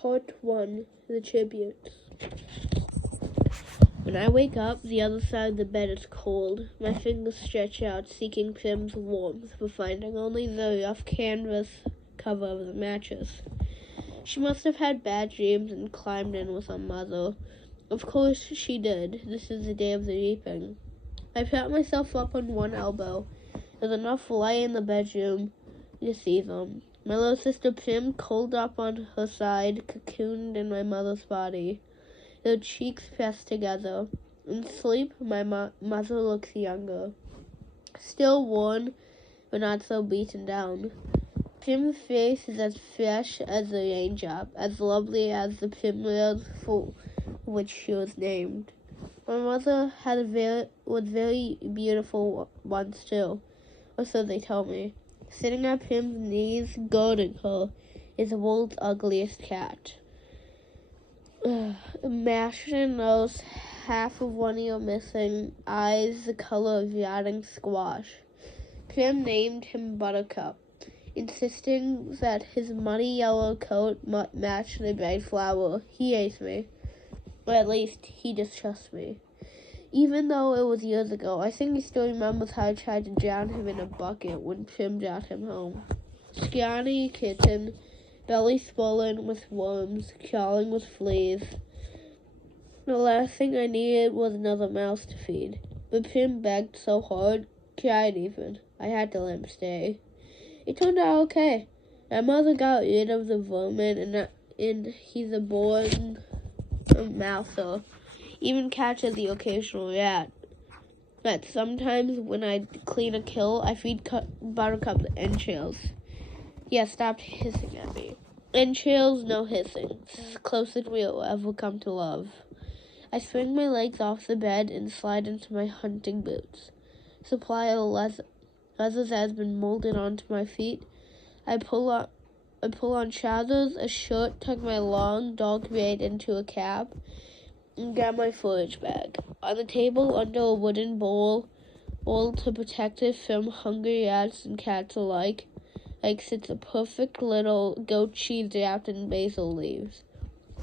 Part 1, The Tributes. When I wake up, the other side of the bed is cold. My fingers stretch out, seeking Pim's warmth, but finding only the rough canvas cover of the mattress. She must have had bad dreams and climbed in with her mother. Of course she did. This is the day of the reaping. I prop myself up on one elbow. There's enough light in the bedroom to see them. My little sister Pim, curled up on her side, cocooned in my mother's body. Their cheeks pressed together. In sleep, my mother looks younger. Still worn, but not so beaten down. Pim's face is as fresh as a raindrop, as lovely as the primrose for which she was named. My mother was very beautiful once too, or so they tell me. Sitting at Pim's knees, guarding her, is the world's ugliest cat. Mashed in nose, half of one ear missing, eyes the color of rotting squash. Pim named him Buttercup, insisting that his muddy yellow coat matched the bright flower. He hates me. Or at least, he distrusts me. Even though it was years ago, I think he still remembers how I tried to drown him in a bucket when Pim brought him home. Scrawny kitten, belly swollen with worms, crawling with fleas. The last thing I needed was another mouse to feed. But Pim begged so hard, cried even. I had to let him stay. It turned out okay. My mother got rid of the vermin, and he's a born mouser. Even catches the occasional rat. But sometimes when I clean a kill, I feed Buttercup entrails. Yeah, stop hissing at me. Entrails, no hissing. This is the closest we'll ever come to love. I swing my legs off the bed and slide into my hunting boots. Supply of leather has been molded onto my feet. I pull on trousers, a shirt, tuck my long dog braid into a cap, and grab my forage bag. On the table, under a wooden bowl to protect it from hungry rats and cats alike, sits a perfect little goat cheese wrapped in basil leaves.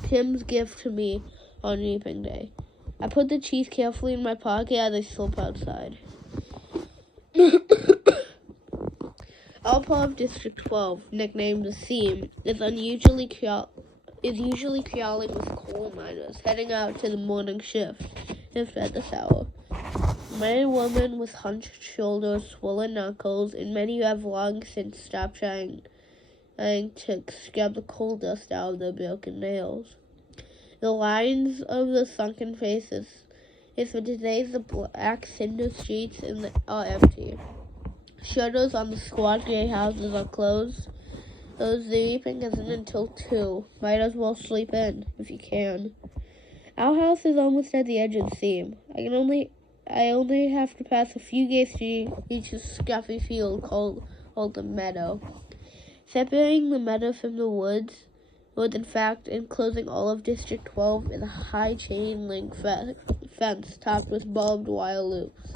Pim's gift to me on reaping day. I put the cheese carefully in my pocket as I slip outside. Alpa of District 12, nicknamed the Seam, is usually crawling with coal miners, heading out to the morning shift at this hour. Men and women with hunched shoulders, swollen knuckles, and many who have long since stopped trying to scrub the coal dust out of their broken nails. The lines of the sunken faces for today's the black cinder streets are empty. Shutters on the squat gray houses are closed. The reaping isn't until 2. Might as well sleep in, if you can. Our house is almost at the edge of the seam. I only have to pass a few gates to reach a scruffy field called the meadow. Separating the meadow from the woods, in fact enclosing all of District 12 is a high chain link fence topped with barbed wire loops.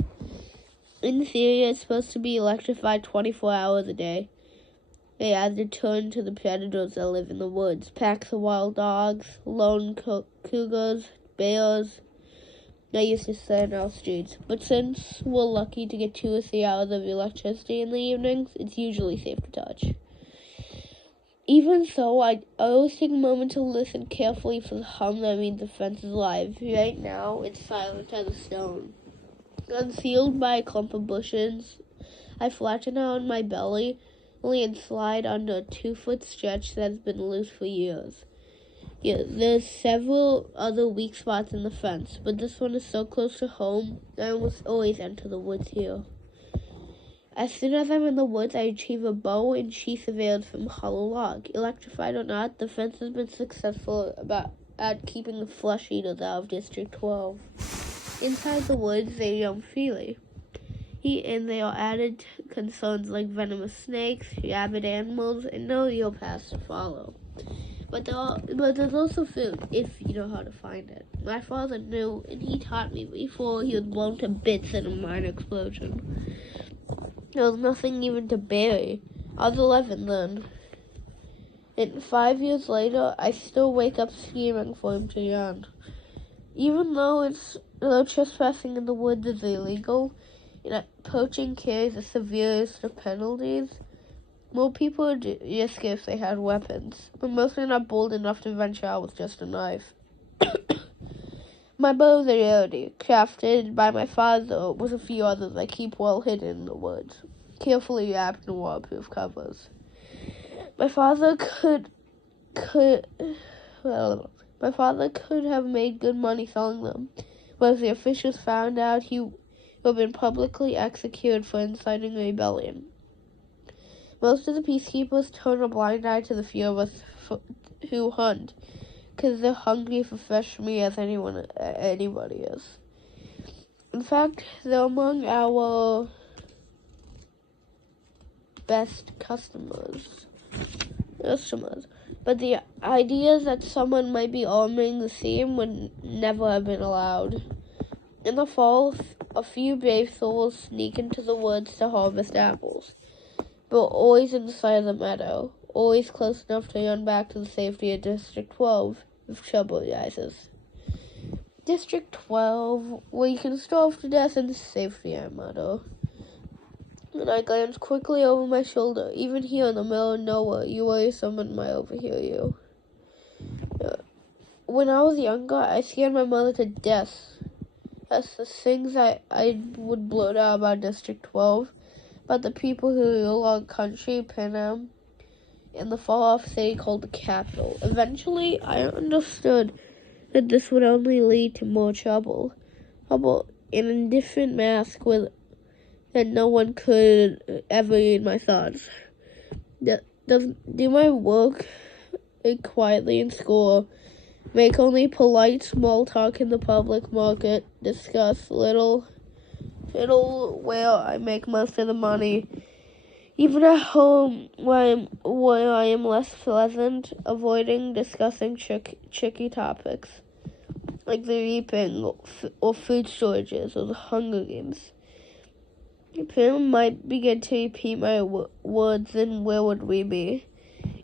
In theory, it's supposed to be electrified 24 hours a day. They add to turn to the predators that live in the woods. Packs of wild dogs, lone cougars, bears. They used to stay in our streets. But since we're lucky to get 2 or 3 hours of electricity in the evenings, it's usually safe to touch. Even so, I always take a moment to listen carefully for the hum that means the fence is live. Right now, it's silent as a stone. Concealed by a clump of bushes, I flatten out on my belly and slide under a 2-foot stretch that has been loose for years. Yeah, there's several other weak spots in the fence, but this one is so close to home, I almost always enter the woods here. As soon as I'm in the woods, I retrieve a bow and sheath of arrows from a hollow log. Electrified or not, the fence has been successful at keeping the flesh eaters out of District 12. Inside the woods, they roam freely. And they are added concerns like venomous snakes, rabid animals, and no real paths to follow. But there's also food, if you know how to find it. My father knew, and he taught me before he was blown to bits in a mine explosion. There was nothing even to bury. I was 11 then. And 5 years later, I still wake up screaming for him to run. Even though trespassing in the woods is illegal, poaching carries the severest of penalties. More people would risk it if they had weapons, but most are not bold enough to venture out with just a knife. My bow is a rarity, crafted by my father with a few others I keep well hidden in the woods, carefully wrapped in waterproof covers. My father could have made good money selling them, but if the officials found out, he would have been publicly executed for inciting a rebellion. Most of the peacekeepers turn a blind eye to the few of us who hunt, because they're hungry for fresh meat as anybody is. In fact, they're among our best customers. But the idea that someone might be arming the same would never have been allowed. In the fall, a few brave souls sneak into the woods to harvest apples, but always inside of the meadow, always close enough to run back to the safety of District 12 if trouble arises. District 12, where you can starve to death in the safety of the meadow. And I glance quickly over my shoulder. Even here in the middle of nowhere, you worry someone might overhear you. When I was younger, I scared my mother to death. That's the things I would blurt out about District 12, about the people who rule our country, Panam, in the far-off city called the capital. Eventually, I understood that this would only lead to more trouble. In a different mask that no one could ever read my thoughts. Do my work quietly in school, make only polite small talk in the public market, discuss little where I make most of the money. Even at home, where I am less pleasant, avoiding discussing tricky topics, like the reaping or food shortages or the Hunger Games. Pam might begin to repeat my words, and where would we be?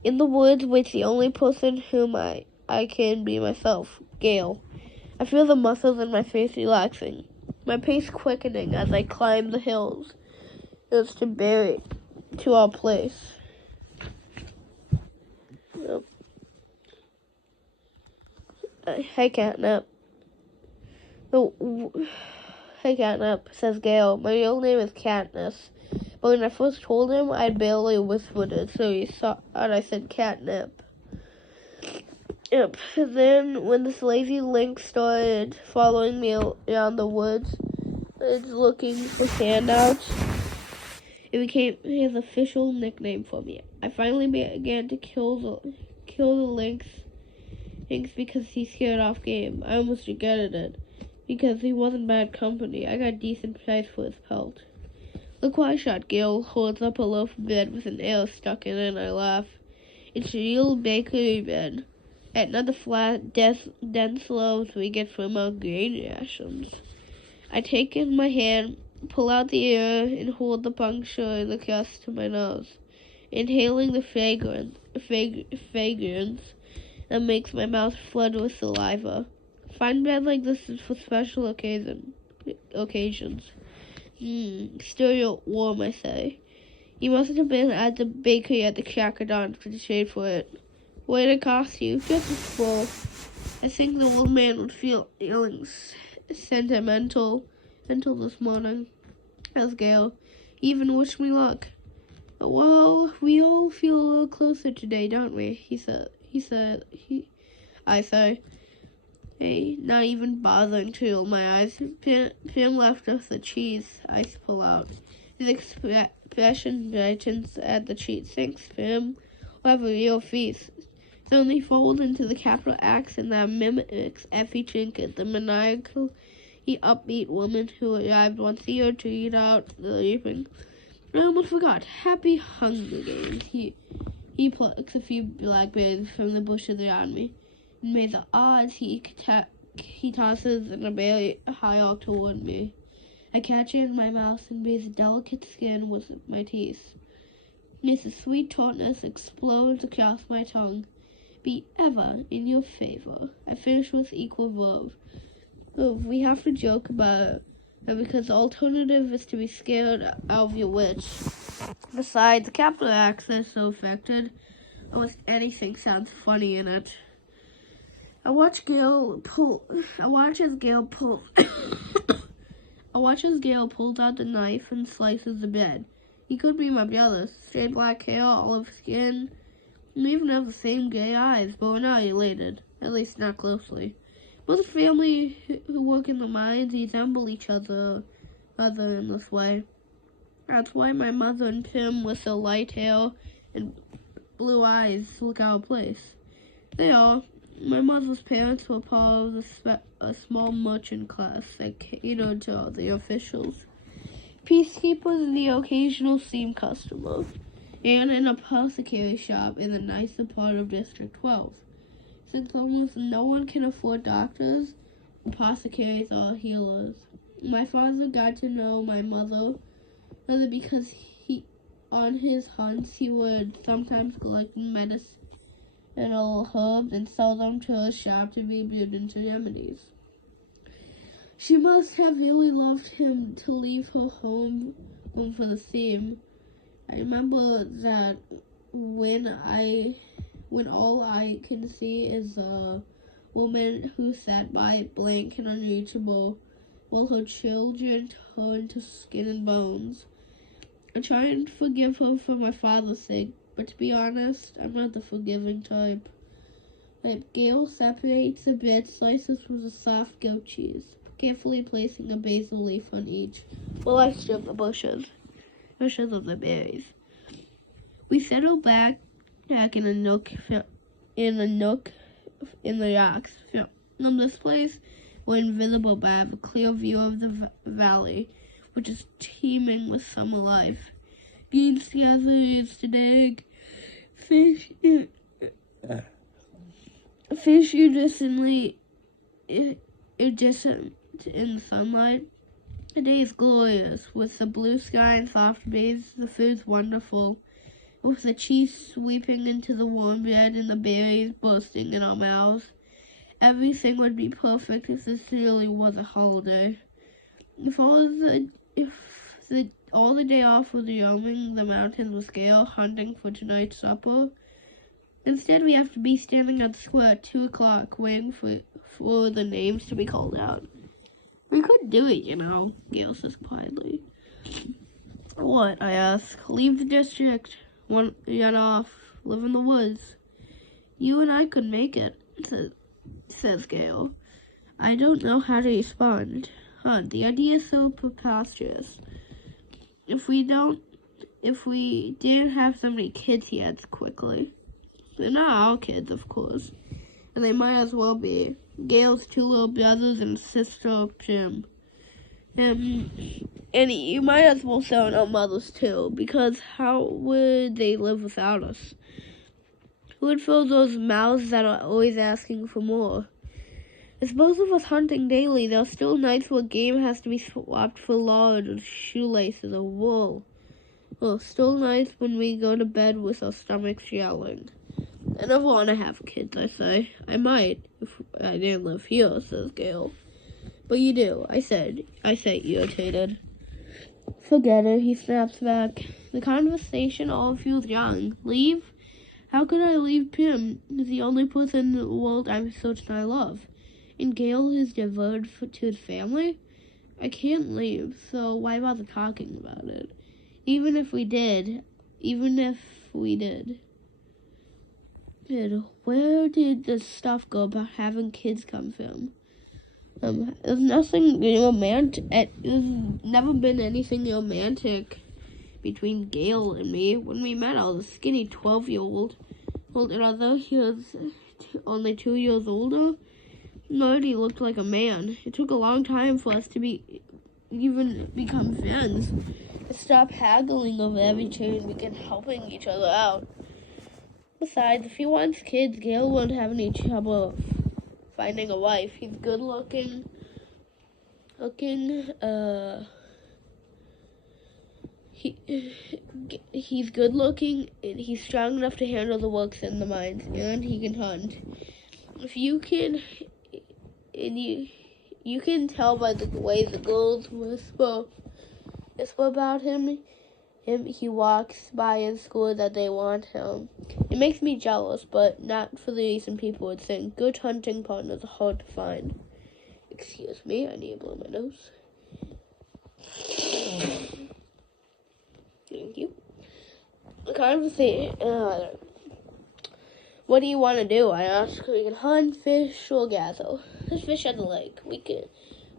In the woods with the only person whom I can be myself, Gale. I feel the muscles in my face relaxing, my pace quickening as I climb the hills. It's to our place. Hey, Catnip. Hey, Catnip, says Gale. My real name is Katniss. But when I first told him, I barely whispered it, so he thought I said Catnip. Yep. Then, when this lazy lynx started following me around the woods, it's looking for handouts, it became his official nickname for me. I finally began to kill the lynx because he scared off game. I almost regretted it, because he wasn't bad company. I got decent price for his pelt. Look what I shot. Gale holds up a loaf of bread with an arrow stuck in it, and I laugh. It's real bakery bread, and not the flat, dense loaves we get from our grain rations. I take in my hand, pull out the ear, and hold the puncture in the crust to my nose, inhaling the fragrance that makes my mouth flood with saliva. Fine bread like this is for special occasions. Still warm, I say. You must have been at the bakery at the Crack of Dawn to trade for it. What did it cost you? Just a scroll. I think the old man would feeling sentimental this morning. As Gale even wished me luck. Well, we all feel a little closer today, don't we? I say. Hey, not even bothering to roll my eyes. Pam left us the cheese I pull out. His expression brightens at the cheese. Thanks, Pam. We'll have a real feast. Then they fold into the capital accent that mimics Effie Trinket, the maniacally upbeat woman who arrived once a year to eat out the reaping. I almost forgot. Happy Hunger Games. He plucks a few blackberries from the bushes around me. And may the odds he tosses in a berry high up toward me. I catch it in my mouth and bathe the delicate skin with my teeth. As the sweet tartness explodes across my tongue. Be ever in your favor. I finish with equal verb. Oh, we have to joke about it because the alternative is to be scared out of your wits. Besides, the capital accent is so affected, almost anything sounds funny in it. I watch as Gale pulls out the knife and slices the bread. He could be my brother. Straight black hair, olive skin. We even have the same gray eyes, but we're not related. At least not closely. Most family who work in the mines resemble each other in this way. That's why my mother and Pim with their light hair and blue eyes look out of place. They are. My mother's parents were part of a small merchant class that catered to all the officials, peacekeepers, and the occasional seam customer, and an apothecary shop in the nicer part of District 12. Since almost no one can afford doctors, apothecaries are healers. My father got to know my mother because on his hunts, he would sometimes collect medicinal herbs and sell them to a shop to be brewed into remedies. She must have really loved him to leave her home for the theme. I remember that when all I can see is a woman who sat by blank and unreachable, while her children turned to skin and bones. I try and forgive her for my father's sake, but to be honest, I'm not the forgiving type. Gale separates the bread slices from the soft goat cheese, carefully placing a basil leaf on each, while I strip the bushes of the berries. We settle back in a nook in the rocks. From this place, we're invisible but have a clear view of the valley, which is teeming with summer life. Beans together, instant egg, fish iridescent in the sunlight. The day is glorious, with the blue sky and soft breeze. The food's wonderful, with the cheese sweeping into the warm bread and the berries bursting in our mouths. Everything would be perfect if this really was a holiday. If all the day off was roaming the mountains with Gale, hunting for tonight's supper. Instead, we have to be standing at the square at 2 o'clock, waiting for the names to be called out. We could do it, Gale says quietly. What? I ask. Leave the district, run off, live in the woods. You and I could make it, says Gale. I don't know how to respond. The idea is so preposterous. If we didn't have so many kids, he adds quickly. They're not our kids, of course, and they might as well be. Gale's 2 little brothers and sister, Jim. And you might as well sell our mothers too, because how would they live without us? Who would fill those mouths that are always asking for more? As both of us hunting daily, there are still nights where game has to be swapped for lard or shoelaces or wool. Well, still nights when we go to bed with our stomachs yelling. I never want to have kids, I say. I might, if I didn't live here, says Gale. But you do, I say, irritated. Forget it, he snaps back. The conversation all feels young. Leave? How could I leave Pim? He's the only person in the world I'm certain I love. And Gale is devoted to his family? I can't leave, so why bother talking about it? Even if we did. Where did the stuff go about having kids come from? There's nothing romantic. There's never been anything romantic between Gale and me. When we met, I was a skinny 12-year-old. And although he was only 2 years older, he already looked like a man. It took a long time for us to even become friends. Stop haggling over every change and begin helping each other out. Besides, if he wants kids, Gale won't have any trouble finding a wife. He's good looking. He's good looking, and he's strong enough to handle the works in the mines, and he can hunt. If you can, and you can tell by the way the girls whisper about him. He walks by in school that they want him. It makes me jealous, but not for the reason people would think. Good hunting partners are hard to find. Excuse me, I need to blow my nose. Thank you. What do you want to do? I asked. We can hunt, fish, or gather. Let's fish at the lake. We can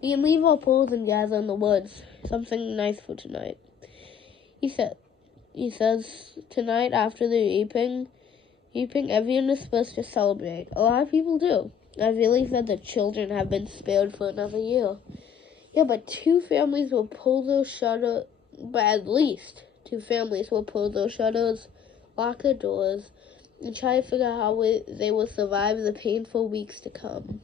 leave our poles and gather in the woods. Something nice for tonight. He says tonight after the reaping, everyone is supposed to celebrate. A lot of people do. I really said the children have been spared for another year. Yeah, but two families will pull those shutters, but at least two families will pull those shutters, lock their doors, and try to figure out how they will survive the painful weeks to come.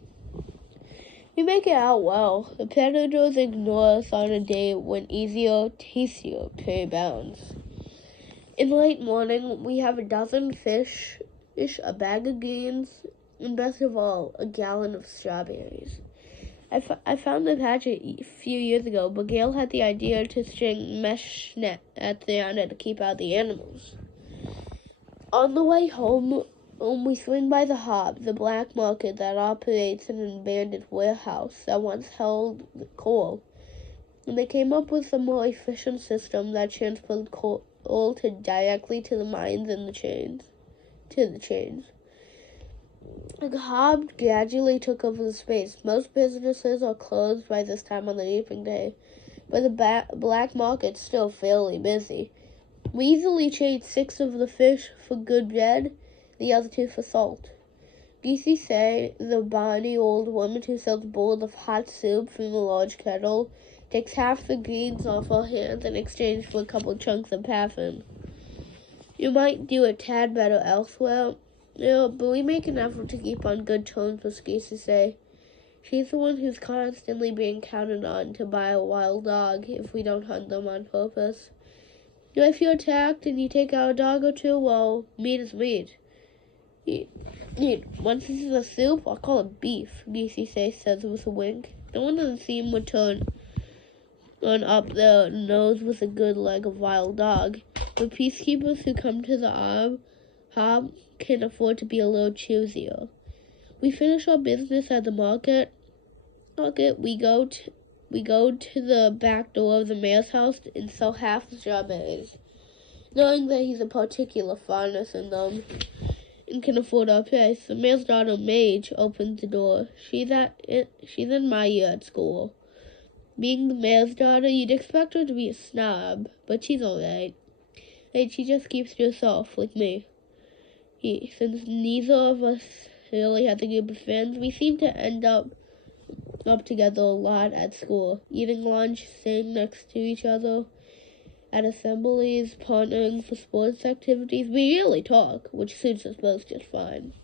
We make it out well. The predators ignore us on a day when easier, tastier prey abounds. In the late morning, we have a dozen fish, a bag of greens, and best of all, a gallon of strawberries. I found the patch a few years ago, but Gail had the idea to string mesh net at the end to keep out the animals. On the way home, we swing by the Hob, the black market that operates in an abandoned warehouse that once held coal. And they came up with a more efficient system that transferred coal directly to the mines and the chains. The Hob gradually took over the space. Most businesses are closed by this time on the reaping day, but the black market's still fairly busy. We easily trade 6 of the fish for good bread, the other 2 for salt. Geesey say the bony old woman who sells bowls of hot soup from a large kettle takes half the greens off our hands in exchange for a couple chunks of paraffin. You might do a tad better elsewhere, but we make an effort to keep on good terms with Geesey say. She's the one who's constantly being counted on to buy a wild dog if we don't hunt them on purpose. If you're attacked and you take out a dog or 2, well, meat is meat. Once this is a soup, I'll call it beef, Geesey says with a wink. No one doesn't seem to turn up their nose with a good leg of wild dog. But peacekeepers who come to the Hob can afford to be a little choosier. We finish our business at the market. We go to the back door of the mayor's house and sell half the strawberries, knowing that he's a particular fondness in them and can afford our price. The mayor's daughter, Mage, opens the door. She's in my year at school. Being the mayor's daughter, you'd expect her to be a snob, but she's alright. And she just keeps to herself, like me. Since neither of us really has a group of friends, we seem to end up together a lot at school, eating lunch, sitting next to each other at assemblies, partnering for sports activities. We really talk, which suits us both just fine.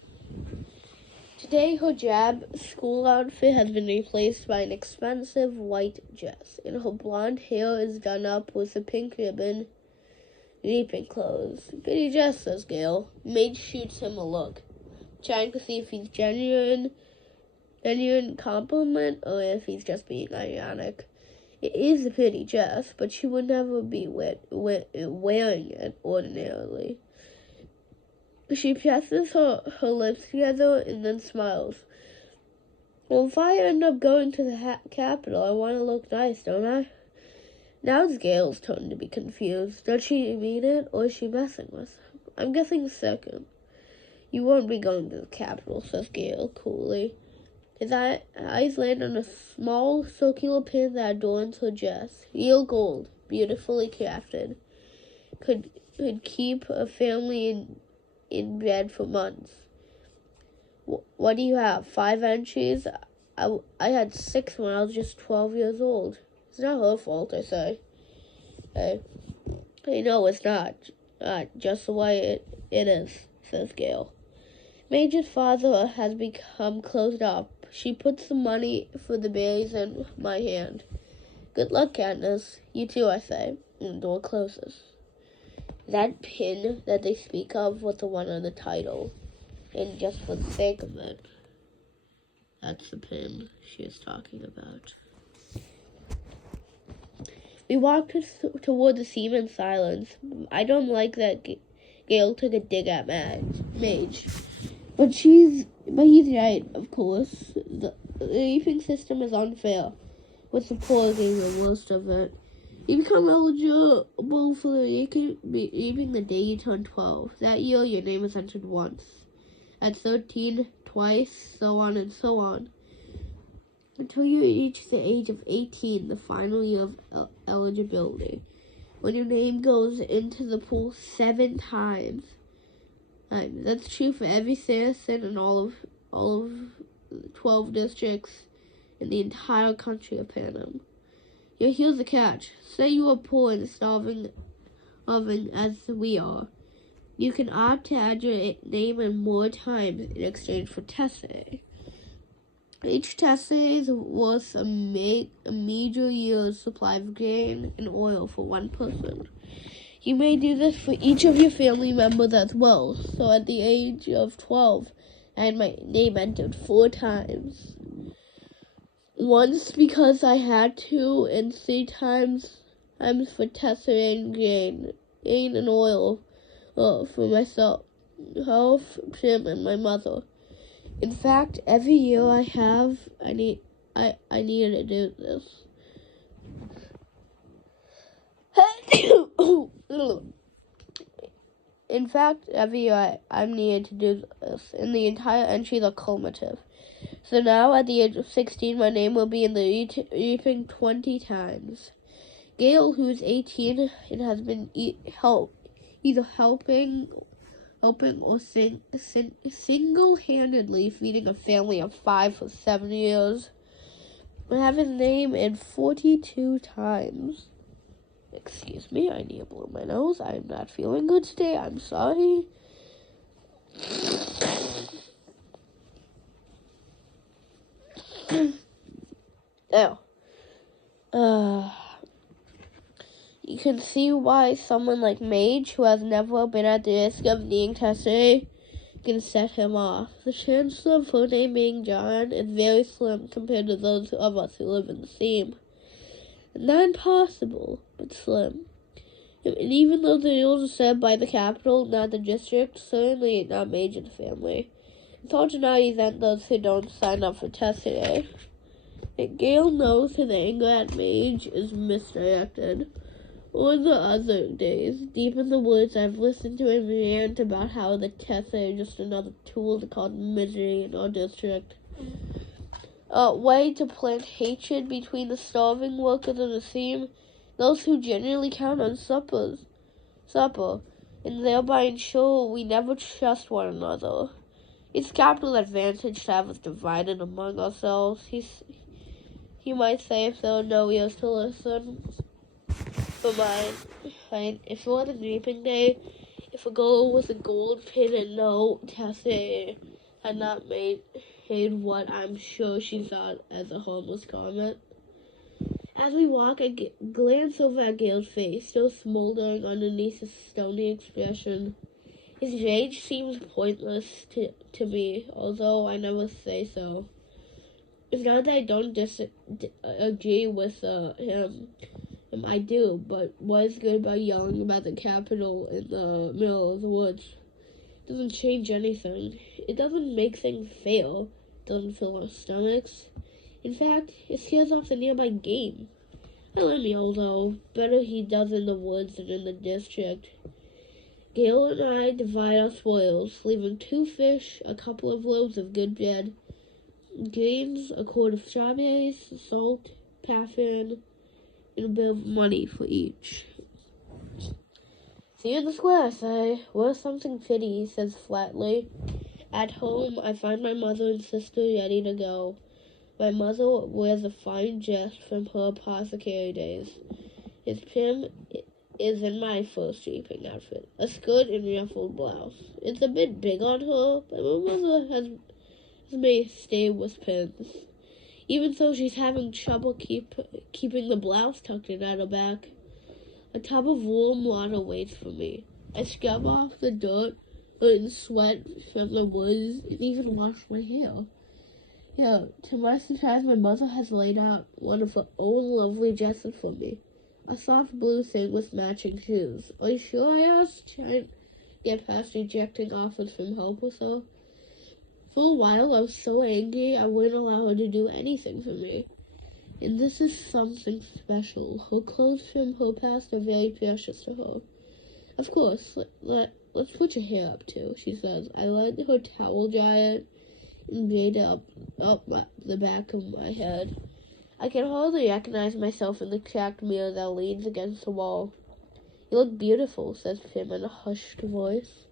Today, her drab school outfit has been replaced by an expensive white dress, and her blonde hair is done up with a pink ribbon. Reaping clothes. Pretty dress, says Gail. Mage shoots him a look, trying to see if he's genuine compliment or if he's just being ironic. It is a pretty dress, but she would never be wearing it ordinarily. She presses her lips together and then smiles. Well, if I end up going to the Capitol, I want to look nice, don't I? Now it's Gail's turn to be confused. Does she mean it, or is she messing with him? I'm guessing the second. You won't be going to the Capitol, says Gail coolly. His eyes land on a small circular pin that adorns her dress. Real gold, beautifully crafted. Could keep a family in bed for months. What do you have, 5 entries? I had 6 when I was just 12 years old. It's not her fault, I say. Hey, no, it's not. Just the way it is, says Gail. Mage's father has become closed up. She puts the money for the berries in my hand. Good luck, Katniss. You too, I say. and the door closes. That pin that they speak of was the one on the title. And just for the sake of it, that's the pin she is talking about. We walked toward the seam in silence. I don't like that Gale took a dig at Mage. But he's right, of course. The reaping system is unfair, with the poor getting the worst of it. You become eligible for reaping the day you turn 12. That year, your name is entered once. At 13, twice, so on and so on. Until you reach the age of 18, the final year of eligibility, when your name goes into the pool 7 times. That's true for every citizen in all of 12 districts in the entire country of Panam. Here's the catch. Say you are poor and starving as we are. You can opt to add your name in more times in exchange for testing. Each testing is worth a major year's supply of grain and oil for one person. You may do this for each of your family members as well. So at the age of 12, I had my name entered 4 times. Once because I had to, and 3 times for testing grain and oil for myself, Jim, and my mother. In fact, every year I needed to do this. In fact, every year I'm needed to do this, and the entire entries are cumulative. So now, at the age of 16, my name will be in the reaping 20 times. Gale, who's 18 and has been either helping or single-handedly feeding a family of 5 for 7 years, will have his name in 42 times. Excuse me, I need to blow my nose. I'm not feeling good today. I'm sorry. Now, you can see why someone like Mage, who has never been at the risk of needing testing, can set him off. The chance of her name being John is very slim compared to those of us who live in the seam. Not impossible, but slim. And even though the rules are set by the capital, not the district, certainly not Mage in the family. It's hard to not resent those who don't sign up for test today. And Gale knows his anger at Mage is misdirected. Or the other days, deep in the woods, I've listened to him rant about how the tests are just another tool to cause misery in our district. A way to plant hatred between the starving workers and the seam, those who genuinely count on supper, and thereby ensure we never trust one another. It's capital advantage to have us divided among ourselves. He might say if there are no ears to listen. For mine, if it wasn't reaping day, if a girl with a gold pin and no testing had not made what I'm sure she thought as a harmless comment. As we walk, I glance over at Gale's face, still smoldering underneath his stony expression. His rage seems pointless to me, although I never say so. It's not that I don't agree with him. I do, but what is good about yelling about the capital in the middle of the woods? It doesn't change anything. It doesn't make things fail. It doesn't fill our stomachs. In fact, it scares off the nearby game. I let me know, though. Better he does in the woods than in the district. Gale and I divide our spoils, leaving 2 fish, a couple of loaves of good bread, greens, a quart of strawberries, salt, paraffin, and a bit of money for each. See you in the square, I say. Worth something fitty, he says flatly. At home, I find my mother and sister ready to go. My mother wears a fine dress from her apothecary days. His prim is in my first reaping outfit, a skirt and ruffled blouse. It's a bit big on her, but my mother has made stay with pins. Even so, she's having trouble keeping the blouse tucked in at her back. A tub of warm water waits for me. I scrub off the dirt and sweat from the woods and even wash my hair. Yeah, to my surprise, my mother has laid out one of her own lovely dresses for me. A soft blue thing with matching shoes. Are you sure? I asked, trying to get past rejecting offers from help with her. For a while, I was so angry I wouldn't allow her to do anything for me. And this is something special. Her clothes from her past are very precious to her. Of course, let's put your hair up too, she says. I let her towel dry it and braid it up the back of my head. I can hardly recognize myself in the cracked mirror that leans against the wall. You look beautiful, says Pim in a hushed voice.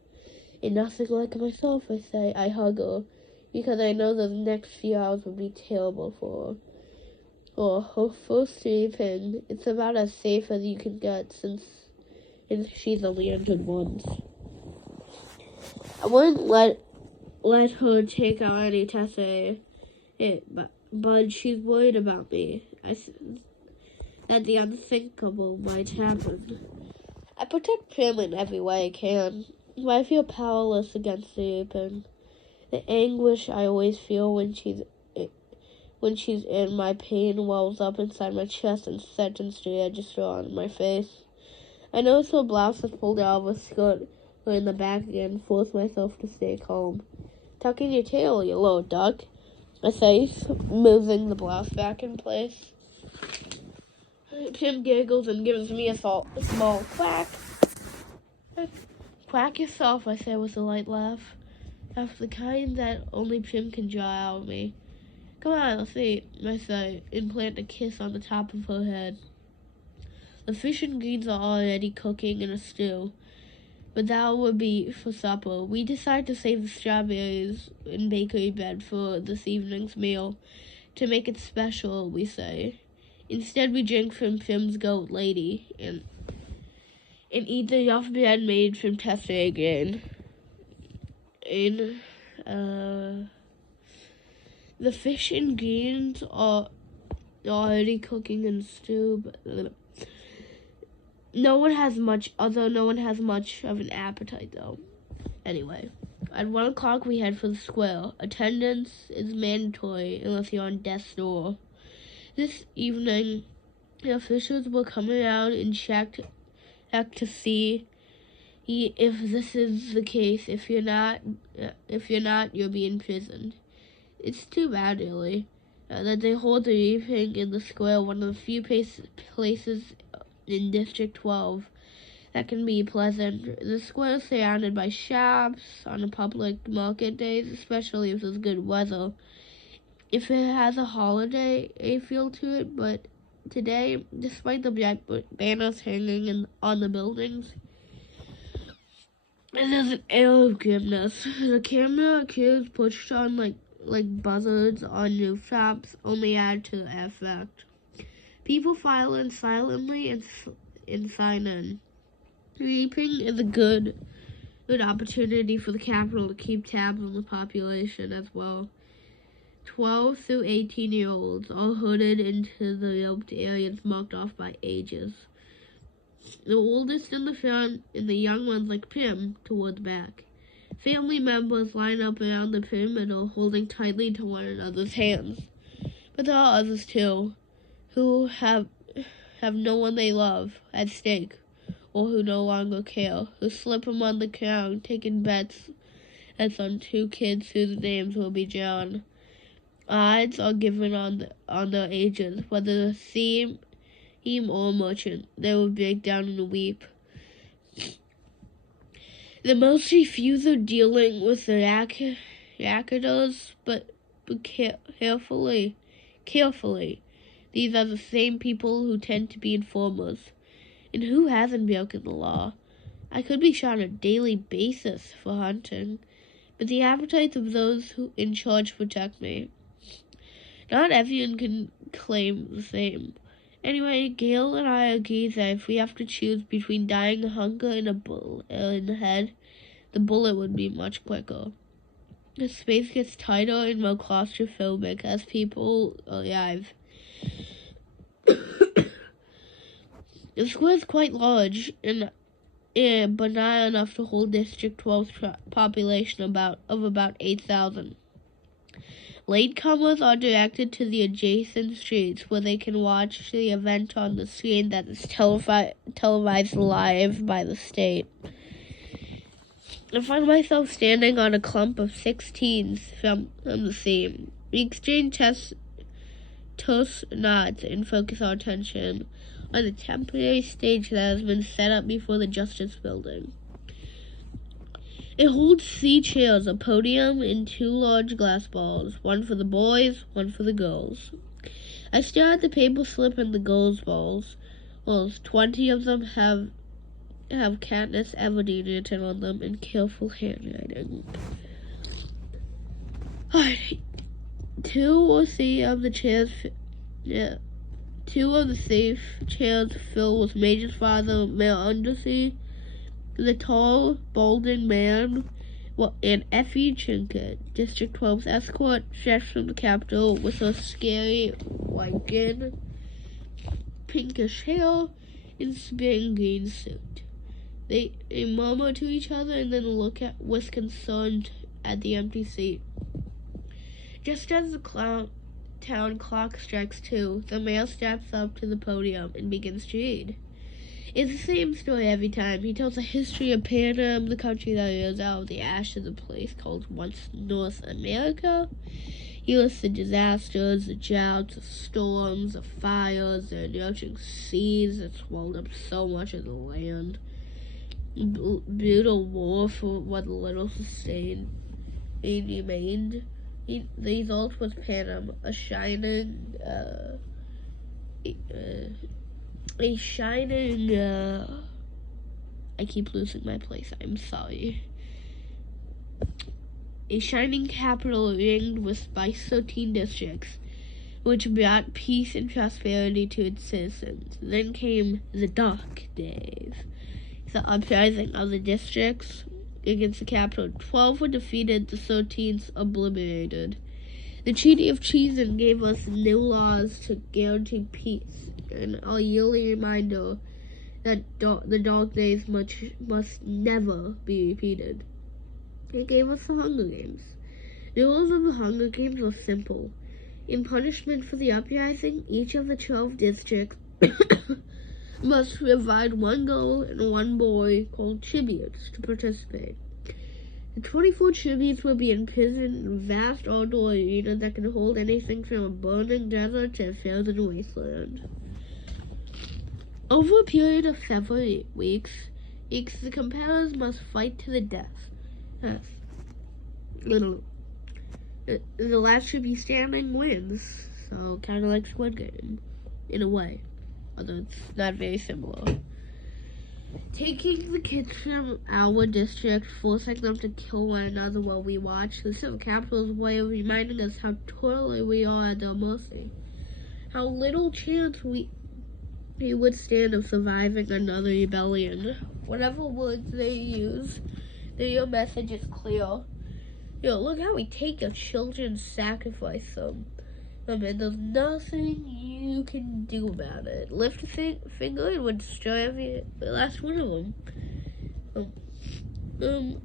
And nothing like myself, I say. I hug her, because I know the next few hours will be terrible for her. Oh, her first sleeping, it's about as safe as you can get since she's only entered once. I wouldn't let her take out any tests, but she's worried about me. That the unthinkable might happen. I protect Pim in every way I can, but I feel powerless against sleeping. The anguish I always feel when she's in my pain wells up inside my chest and sets to register on my face. I notice her blouse is pulled out of her skirt or in the back again and force myself to stay calm. Tuck in your tail, you little duck, I say, moving the blouse back in place. Pim giggles and gives me a small quack. Quack yourself, I say with a light laugh. Laugh the kind that only Pim can draw out of me. Come on, let's eat, I say, and plant a kiss on the top of her head. The fish and greens are already cooking in a stew, but that would be for supper. We decide to save the strawberries and bakery bread for this evening's meal. To make it special, we say. Instead, we drink from Pim's Goat Lady and eat the rough bread made from tester grain. The fish and greens are already cooking in stew, but no one has much of an appetite, though. Anyway, at 1 o'clock we head for the square. Attendance is mandatory unless you're on death's door. This evening, the officials will come around and check to see if this is the case. If you're not, you'll be imprisoned. It's too bad, really, that they hold the evening in the square, one of the few places in District 12 that can be pleasant. The square is surrounded by shops on the public market days, especially if there's good weather. If it has a holiday feel to it, but today, despite the black banners hanging on the buildings, and there's an air of grimness. The camera crews pushed on like buzzards on rooftops only add to the effect. People file in silently and sign in. Reaping is a good opportunity for the Capitol to keep tabs on the population as well. 12 through 18-year-olds, all hooded into the roped areas marked off by ages. The oldest in the front and the young ones like Pim toward the back. Family members line up around the perimeter, holding tightly to one another's hands. But there are others too, who have no one they love at stake, or who no longer care, who slip among the crowd, taking bets as on 2 kids whose names will be drawn. Odds are given on their ages, whether the theme or merchant. They will break down and weep. The most refuse are dealing with the racketers, but carefully. These are the same people who tend to be informers. And who hasn't broken the law? I could be shot on a daily basis for hunting, but the appetites of those who in charge protect me. Not everyone can claim the same. Anyway, Gail and I agree that if we have to choose between dying of hunger and a bullet in the head, the bullet would be much quicker. The space gets tighter and more claustrophobic as people arrive. The square is quite large but not enough to hold District 12's population of about 8,000. Latecomers are directed to the adjacent streets where they can watch the event on the screen that is televised live by the state. I find myself standing on a clump of 6 teens from the scene. We exchange toast nods and focus our attention on the temporary stage that has been set up before the Justice Building. It holds 3 chairs, a podium, and 2 large glass balls, one for the boys, one for the girls. I stare at the paper slip and the girls' balls. 20 of them have Katniss Everdeen written on them in careful handwriting. Alright, 2 or 3 of the chairs fill with Major's father, Mayor Undersea, the tall, balding man, and Effie Trinket, District 12's escort, stretched from the Capitol with her scary white skin, pinkish hair, and spring green suit. They murmur to each other and then look with concern at the empty seat. Just as the town clock strikes 2, the mayor steps up to the podium and begins to read. It's the same story every time. He tells the history of Panem, the country that rose out of the ashes of a place called once North America. He lists the disasters, the droughts, the storms, the fires, the encroaching seas that swallowed up so much of the land. Brutal war for what little sustained remained. The result was Panem, a shining, I keep losing my place, I'm sorry. A shining capital ringed with by 13 districts, which brought peace and prosperity to its citizens. Then came the dark days. The uprising of the districts against the capital. 12 were defeated, the 13th obliterated. The Treaty of Treason gave us new laws to guarantee peace, and a yearly reminder that the dark days must never be repeated. It gave us the Hunger Games. The rules of the Hunger Games were simple. In punishment for the uprising, each of the 12 districts must provide 1 girl and 1 boy called tributes to participate. The 24 tributes will be imprisoned in a vast outdoor arena that can hold anything from a burning desert to a frozen wasteland. Over a period of several weeks, the competitors must fight to the death. The last tribute standing wins, so kind of like Squid Game, in a way, although it's not very similar. Taking the kids from our district, forcing them to kill one another while we watch, the Civil Capital's way of reminding us how totally we are at their mercy. How little chance we would stand of surviving another rebellion. Whatever words they use, their message is clear. Look how we take your children, sacrifice them. And there's nothing you can do about it. Lift a finger and would destroy every last one of them.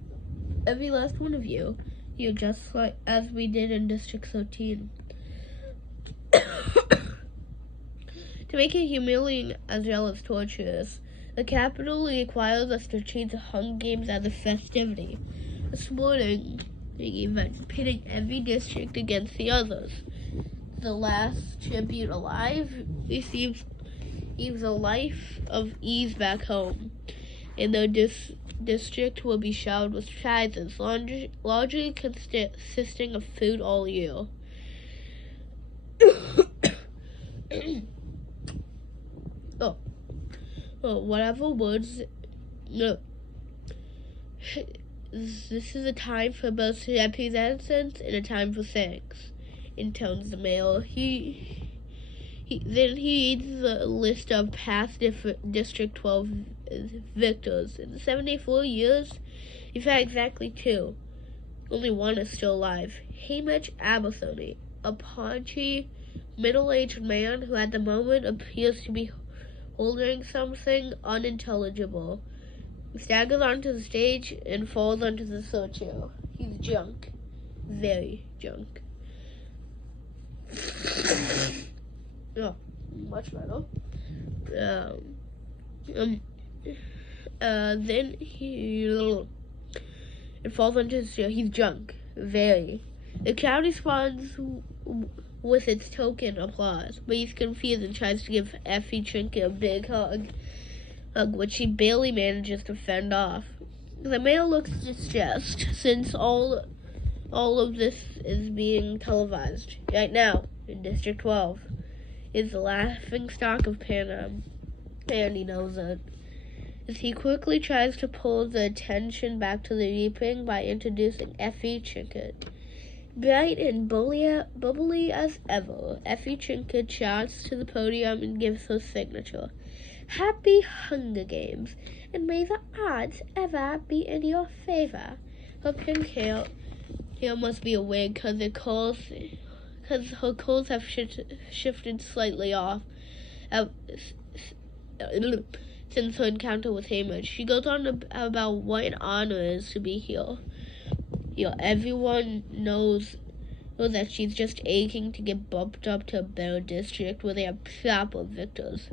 Every last one of you. Just like as we did in District 13. To make it humiliating as well as torturous, the Capitol requires us to treat the Hunger Games as a festivity. This morning, the event pitting every district against the others. The last tribute alive receives a life of ease back home, and their district will be showered with prizes, largely consisting of food all year. Whatever words. No. This is a time for both representatives and a time for thanks, intones the mayor. He reads the list of past District 12 victors. In 74 years, we've had exactly 2. Only 1 is still alive. Hamish Aberthony, a paunchy, middle-aged man who at the moment appears to be holding something unintelligible. He staggers onto the stage and falls onto the socio. He's junk. Very junk. Oh, much better. Then he falls onto his chair. He's junk. Very. The crowd responds with its token applause, but he's confused and tries to give Effie Trinket a big hug, which she barely manages to fend off. The male looks distressed since all of this is being televised. Right now, in District 12, is the laughing stock of Pan, and he knows it. As he quickly tries to pull the attention back to the reaping by introducing Effie Trinket. Bright and bubbly as ever, Effie Trinket shouts to the podium and gives her signature. Happy Hunger Games, and may the odds ever be in your favor. Her pink hair must be a wig because her curls have shifted slightly off since her encounter with Hamish. She goes on about what an honor it is to be here. Everyone knows that she's just aching to get bumped up to a better district where they have proper victors,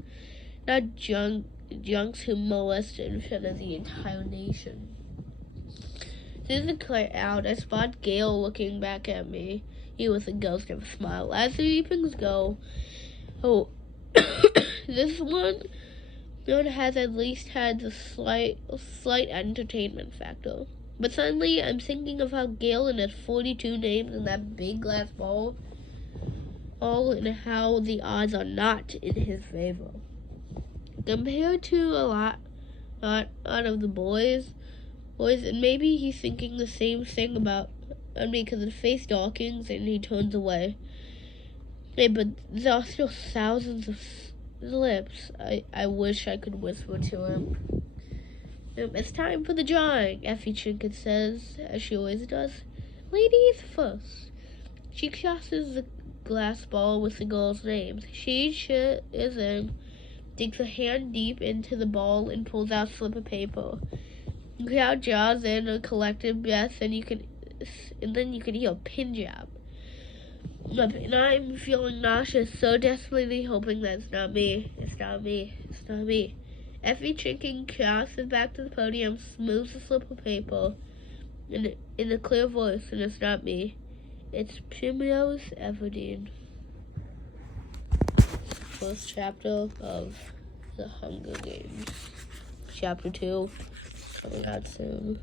not junks who molest in front of the entire nation. Through the crowd, I spot Gale looking back at me, with a ghost of a smile. As the reapings go, this one has at least had a slight entertainment factor. But suddenly, I'm thinking of how Galen has 42 names in that big glass ball, and how the odds are not in his favor. Compared to a lot of the boys, and maybe he's thinking the same thing about me because his face darkens and he turns away. Hey, but there are still thousands of lips. I wish I could whisper to him. It's time for the drawing, Effie Trinket says, as she always does. Ladies first. She crosses the glass ball with the girls' names. She is in, digs a hand deep into the ball and pulls out a slip of paper. The crowd draws in a collective breath, and then you can hear a pin drop. And I'm feeling nauseous, so desperately hoping that it's not me. Effie Trinket crosses back to the podium, smooths the slip of paper, in a clear voice, and it's not me. It's Primrose Everdeen. First chapter of The Hunger Games. Chapter 2, coming out soon.